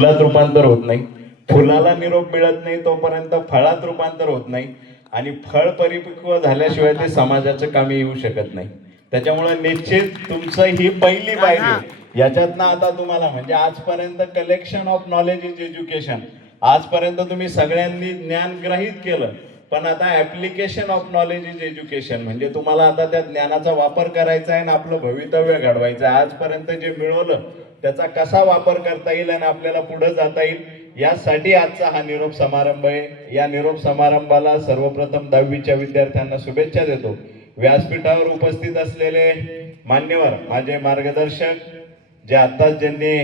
फुलात रूपांतर होत नाही, फुलाला निरोप मिळत नाही तोपर्यंत फळात रूपांतर होत नाही, आणि फळ परिपक्व झाल्याशिवाय ते समाजाचं कामी येऊ शकत नाही. त्याच्यामुळे निश्चित तुमचं ही पहिली पायरी आहे. याच्यातनं आता तुम्हाला म्हणजे आजपर्यंत collection of knowledge is education, आजपर्यंत तुम्ही सगळ्यांनी ज्ञान ग्रहित केलं, पण आता application of knowledge is education म्हणजे तुम्हाला आता त्या ज्ञानाचा वापर करायचा आहे आणि आपलं भवितव्य घडवायचं आहे. आजपर्यंत जे मिळवलं त्याचा कसा वापर करता येईल आणि आपल्याला पुढे जाता येईल यासाठी आजचा हा निरोप समारंभ आहे. या निरोप समारंभाला सर्वप्रथम 10वीच्या विद्यार्थ्यांना शुभेच्छा देतो. व्यासपीठावर उपस्थित असलेले मान्यवर, माझे मार्गदर्शक, जे आताच ज्यांनी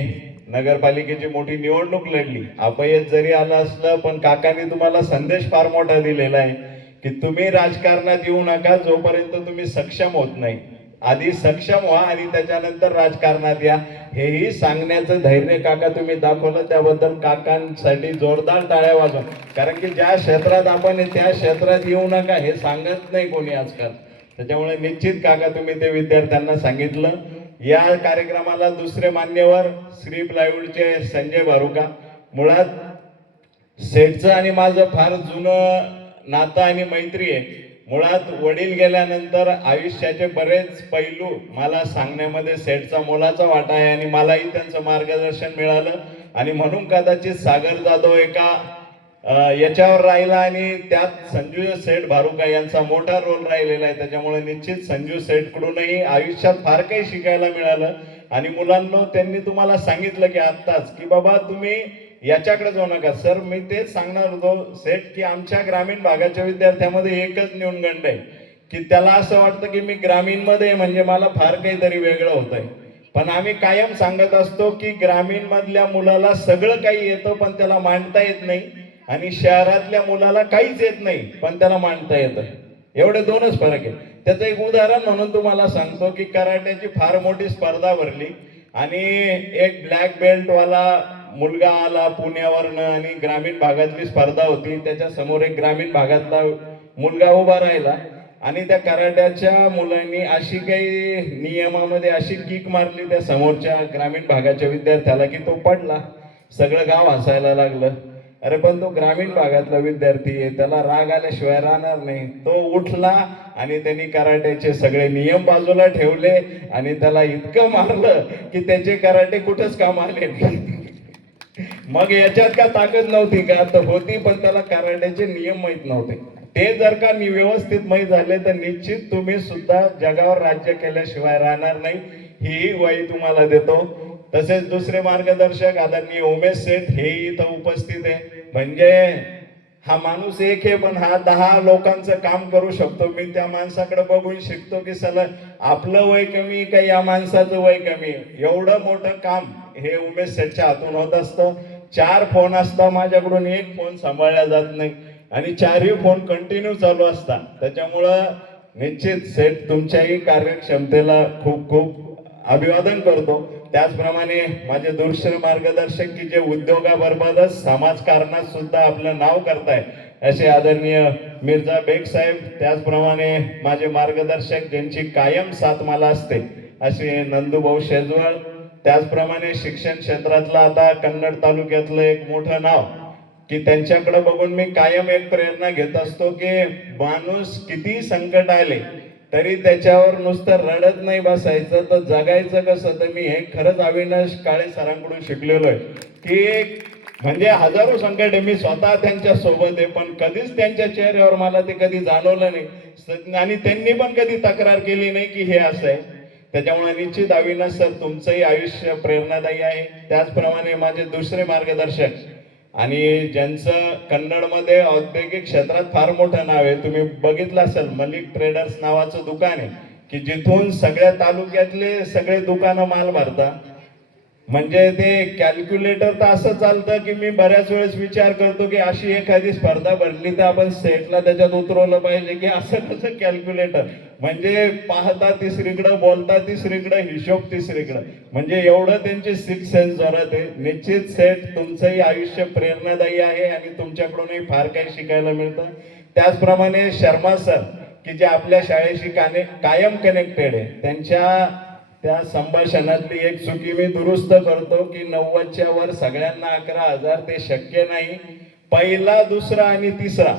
नगरपालिकेची मोठी निवडणूक लढली, अपयश जरी आलं असलं पण काकांनी तुम्हाला संदेश फार मोठा दिलेला आहे की तुम्ही राजकारणात येऊ नका जोपर्यंत तुम्ही सक्षम होत नाही. आधी सक्षम व्हा आणि त्याच्यानंतर राजकारणात या, हेही सांगण्याचं धैर्य काका तुम्ही दाखवलं, त्याबद्दल काकांसाठी जोरदार टाळ्या वाजवा. कारण की ज्या क्षेत्रात आपण त्या क्षेत्रात येऊ नका हे सांगत नाही कोणी आजकाल. त्याच्यामुळे निश्चित काका तुम्ही ते विद्यार्थ्यांना सांगितलं. या कार्यक्रमाला दुसरे मान्यवर श्री प्लायवूडचे संजय भारुका. मुळात सेठचं आणि माझं फार जुनं नातं आणि मैत्री आहे. मुळात वडील गेल्यानंतर आयुष्याचे बरेच पैलू मला सांगण्यामध्ये सेठचा मोलाचा वाटा आहे आणि मलाही त्यांचं मार्गदर्शन मिळालं, आणि म्हणून कदाचित सागर जाधव एका याच्यावर राहिला आणि त्यात संजू सेठ भारुका यांचा मोठा रोल राहिलेला आहे. त्याच्यामुळे निश्चित संजू सेठ कडूनही आयुष्यात फार काही शिकायला मिळालं. आणि मुलांना त्यांनी तुम्हाला सांगितलं की आत्ताच की बाबा तुम्ही याच्याकडे जाऊ नका. सर मी तेच सांगणार होतो सेठ की आमच्या ग्रामीण भागाच्या विद्यार्थ्यामध्ये एकच न्यूनगंड आहे की त्याला असं वाटतं की मी ग्रामीण मध्ये म्हणजे मला फार काहीतरी वेगळं होतंय. पण आम्ही कायम सांगत असतो की ग्रामीण मधल्या मुलाला सगळं काही येतं पण त्याला मांडता येत नाही, आणि शहरातल्या मुलाला काहीच येत नाही पण त्याला मांडता येतं. एवढे दोनच फरक आहे. त्याचं एक उदाहरण म्हणून तुम्हाला सांगतो की कराट्याची फार मोठी स्पर्धा भरली आणि एक ब्लॅक बेल्ट वाला मुलगा आला पुण्यावरनं, आणि ग्रामीण भागातली स्पर्धा होती. त्याच्या समोर एक ग्रामीण भागातला मुलगा उभा राहिला आणि त्या कराट्याच्या मुलांनी अशी काही नियमामध्ये अशी किक मारली त्या समोरच्या ग्रामीण भागाच्या विद्यार्थ्याला की तो पडला. सगळं गाव हसायला लागलं. अरे पण तो ग्रामीण भागातला विद्यार्थी आहे, त्याला राग आल्याशिवाय राहणार नाही. तो उठला आणि त्यांनी कराटेचे सगळे नियम बाजूला ठेवले आणि त्याला इतकं मारलं की त्याचे कराटे कुठंच काम आले नाही. मग याच्यात का ताकद नव्हती का? तर होती, पण त्याला कराटेचे नियम माहित नव्हते. ते जर का व्यवस्थित माहीत झाले तर निश्चित तुम्ही सुद्धा जगावर राज्य केल्याशिवाय राहणार नाही, ही वही तुम्हाला देतो. तसेच दुसरे मार्गदर्शक आदरणीय उमेश सेठ हे इथं उपस्थित आहे. म्हणजे हा माणूस एक आहे पण हा 10 लोकांचं काम करू शकतो. मी त्या माणसाकडे बघून शिकतो की सला आपलं वय कमी का या माणसाचं वय कमी. एवढं मोठं काम हे उमेश सेठच्या हातून होत असतं. 4 फोन असतात माझ्याकडून, एक फोन सांभाळला जात नाही आणि 4ही फोन कंटिन्यू चालू असतात. त्याच्यामुळं निश्चित सेठ तुमच्याही कार्यक्षमतेला खूप खूप अभिवादन करतो. त्याचप्रमाणे माझे दुसरे मार्गदर्शक की जे उद्योगाबरोबरच समाजकारणात सुद्धा आपलं नाव करताय असे आदरणीय मिर्झा बेग साहेब. त्याचप्रमाणे माझे मार्गदर्शक ज्यांची कायम साथ मला असते असे नंदूभाऊ शेजवळ. त्याचप्रमाणे शिक्षण क्षेत्रातलं आता कन्नड तालुक्यातलं एक मोठं नाव की त्यांच्याकडे बघून मी कायम एक प्रेरणा घेत असतो की माणूस किती संकट आले तरी त्याच्यावर नुसतं रडत नाही बसायचं, तर जगायचं कसं. तर मी हे खरंच अविनाश काळे सरांकडून शिकलेलो आहे की म्हणजे हजारो संकट आहे, मी स्वतः त्यांच्या सोबत आहे, पण कधीच त्यांच्या चेहऱ्यावर मला ते कधी जाणवलं नाही आणि त्यांनी पण कधी तक्रार केली नाही की हे असं आहे. त्याच्यामुळे निश्चित अविनाश सर तुमचंही आयुष्य प्रेरणादायी आहे. त्याचप्रमाणे माझे दुसरे मार्गदर्शक आणि ज्यांचं कन्नडमध्ये औद्योगिक क्षेत्रात फार मोठं नाव आहे, तुम्ही बघितलं असेल मलिक ट्रेडर्स नावाचं दुकान आहे की जिथून सगळ्या तालुक्यातले सगळे दुकानं माल भरतात. म्हणजे ते कॅल्क्युलेटर तर असं चालतं की मी बऱ्याच वेळेस विचार करतो की अशी एखादी स्पर्धा भरली तर आपण सेटला त्याच्यात उतरवलं पाहिजे की असं कसं कॅल्क्युलेटर. म्हणजे पाहता तिसरीकडं, बोलता तिसरीकडं, हिशोब तिसरीकडं. म्हणजे एवढं त्यांचे सिक्स सेन्स जोरात आहे. निश्चित सेठ तुमचंही आयुष्य प्रेरणादायी आहे आणि तुमच्याकडूनही फार काही शिकायला मिळतं. त्याचप्रमाणे शर्मा सर की जे आपल्या शाळेशी कायम कनेक्टेड आहे, त्यांच्या त्या संभाषणातली एक चुकी मी दुरुस्त करतो की 90च्या वर सगळ्यांना 11,000 ते शक्य नाही. पहिला, दुसरा आणि तिसरा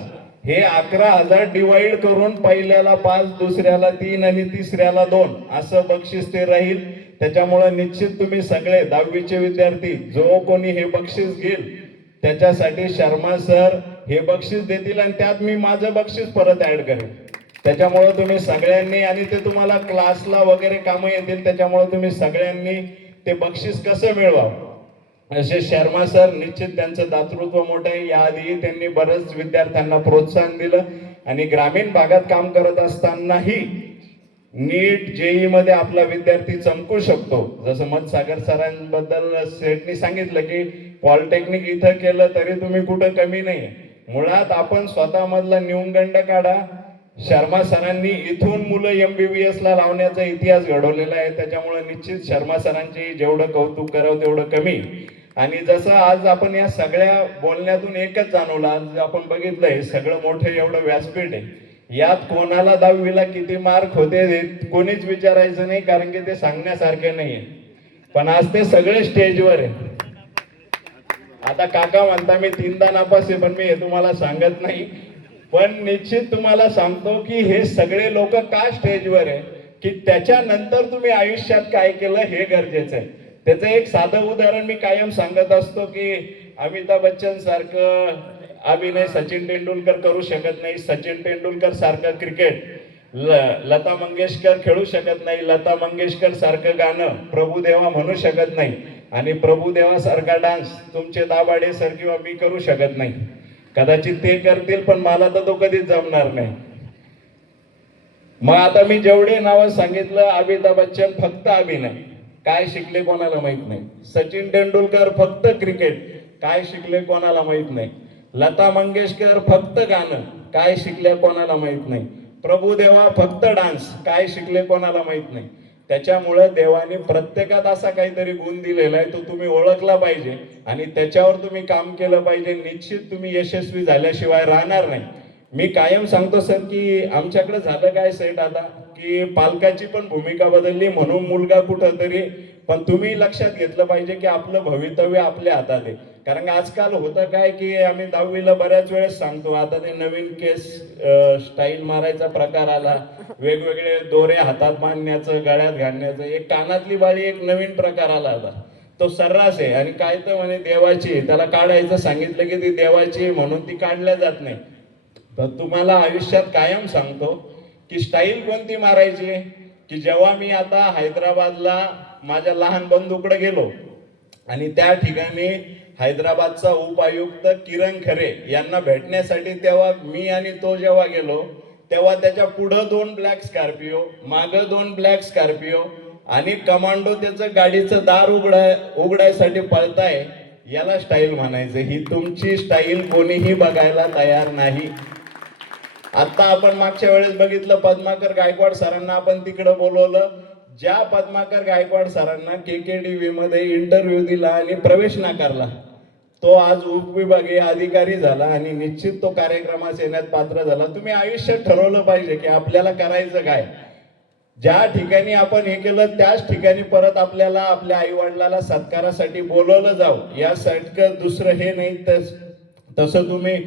हे 11,000 डिवाइड करून पहिल्याला 5, दुसऱ्याला 3 आणि तिसऱ्याला 2 असं बक्षीस ते राहील. त्याच्यामुळे निश्चित तुम्ही सगळे 10वीचे विद्यार्थी जो कोणी हे बक्षीस घेईल त्याच्यासाठी शर्मा सर हे बक्षीस देतील आणि त्यात मी माझं बक्षीस परत ऍड करेन. त्याच्यामुळे तुम्ही सगळ्यांनी, आणि ते तुम्हाला क्लासला वगैरे कामं येतील, त्याच्यामुळे तुम्ही सगळ्यांनी ते बक्षीस कसं मिळवावं असे शर्मा सर निश्चित त्यांचं दातृत्व मोठं आहे. याआधी त्यांनी बरेच विद्यार्थ्यांना प्रोत्साहन दिलं आणि ग्रामीण भागात काम करत असतानाही नीट जेई मध्ये आपला विद्यार्थी चमकू शकतो. जसं मधसागर सरांबद्दल सेठनी सांगितलं की पॉलिटेक्निक इथं केलं तरी तुम्ही कुठं कमी नाही. मुळात आपण स्वतःमधला न्यूनगंड काढा. शर्मा सरांनी इथून मुलं MBBS ला लावण्याचा इतिहास घडवलेला आहे. त्याच्यामुळे निश्चित शर्मा सरांचे जेवढं कौतुक करावं तेवढं कमी. आणि जसं आज आपण या सगळ्या बोलण्यातून एकच जाणवलं, आज आपण बघितलंय सगळं मोठं एवढं व्यासपीठ आहे, यात कोणाला 10वीला किती मार्क होते कोणीच विचारायचं नाही, कारण की ते सांगण्यासारखे नाहीये. पण आज ते सगळे स्टेजवर आहे. आता काका म्हणता मी 3दा नापास आहे, पण मी हे तुम्हाला सांगत नाही. पण निश्चित तुम्हाला सांगतो की हे सगळे लोक का स्टेजवर आहे की त्याच्यानंतर तुम्ही आयुष्यात काय केलं हे गरजेचं आहे. त्याचं एक साधं उदाहरण मी कायम सांगत असतो की अमिताभ बच्चन सारखं अभिनय सचिन तेंडुलकर करू शकत नाही, सचिन तेंडुलकर सारखं क्रिकेट लता मंगेशकर खेळू शकत नाही, लता मंगेशकर सारखं गाणं प्रभुदेवा म्हणू शकत नाही, आणि प्रभुदेवा सारखा डान्स तुमचे दाभाडे सर किंवा मी करू शकत नाही. कदाचित ते करतील पण मला तर तो कधीच जमणार नाही. मग आता मी जेवढे नावं सांगितलं, अमिताभ बच्चन फक्त अभिनय, काय शिकले कोणाला माहित नाही. सचिन तेंडुलकर फक्त क्रिकेट, काय शिकले कोणाला माहित नाही. लता मंगेशकर फक्त गाणं, काय शिकले कोणाला माहित नाही. प्रभुदेवा फक्त डान्स, काय शिकले कोणाला माहित नाही. त्याच्यामुळे देवाने प्रत्येकात असा काहीतरी गुण दिलेला आहे, तो तुम्ही ओळखला पाहिजे आणि त्याच्यावर तुम्ही काम केलं पाहिजे. निश्चित तुम्ही यशस्वी झाल्याशिवाय राहणार नाही. मी कायम सांगतो सर की आमच्याकडे झालं काय सेट आता की पालकाची पण भूमिका बदलली म्हणून मुलगा कुठं तरी, पण तुम्ही लक्षात घेतलं पाहिजे की आपलं भवितव्य आपल्या हातात आहे. कारण आजकाल होतं काय की आम्ही 10वीला बऱ्याच वेळेस सांगतो, आता ते नवीन केस स्टाईल मारायचा प्रकार आला, वेगवेगळे दोरे हातात बांधण्याचं, गळ्यात घालण्याचं, एक कानातली बाळी एक नवीन प्रकार आला आता, तो सर्रास आहे. आणि काय तर म्हणे देवाची, त्याला काढायचं सांगितलं की ती देवाची म्हणून ती काढल्या जात नाही. तर तुम्हाला आयुष्यात कायम सांगतो की स्टाईल कोणती मारायची की जेव्हा मी आता हैदराबादला माझ्या लहान बंधूकडे गेलो आणि त्या ठिकाणी हैदराबादचा उपायुक्त किरण खरे यांना भेटण्यासाठी, तेव्हा मी आणि तो जेव्हा गेलो तेव्हा त्याच्या पुढं 2 ब्लॅक स्कॉर्पिओ, मागं 2 ब्लॅक स्कॉर्पिओ आणि कमांडो त्याचं गाडीचं दार उघडायसाठी पळताय, याला स्टाईल म्हणायचं. ही तुमची स्टाईल कोणीही बघायला तयार नाही. आता आपण मागच्या वेळेस बघितलं पद्माकर गायकवाड सरांना आपण तिकडे बोलवलं. ज्या पद्माकर गायकवाड सरांना KKDV मध्ये इंटरव्ह्यू दिला आणि प्रवेश नाकारला, तो आज उपविभागीय अधिकारी झाला आणि निश्चित तो कार्यक्रमास येण्यात पात्र झाला. तुम्ही आयुष्यात ठरवलं पाहिजे की आपल्याला करायचं काय. ज्या ठिकाणी आपण हे केलं त्याच ठिकाणी परत आपल्याला आपल्या आई वडिलाला सत्कारासाठी बोलवलं जावं, यासारखं दुसरं हे नाही. तसं तुम्ही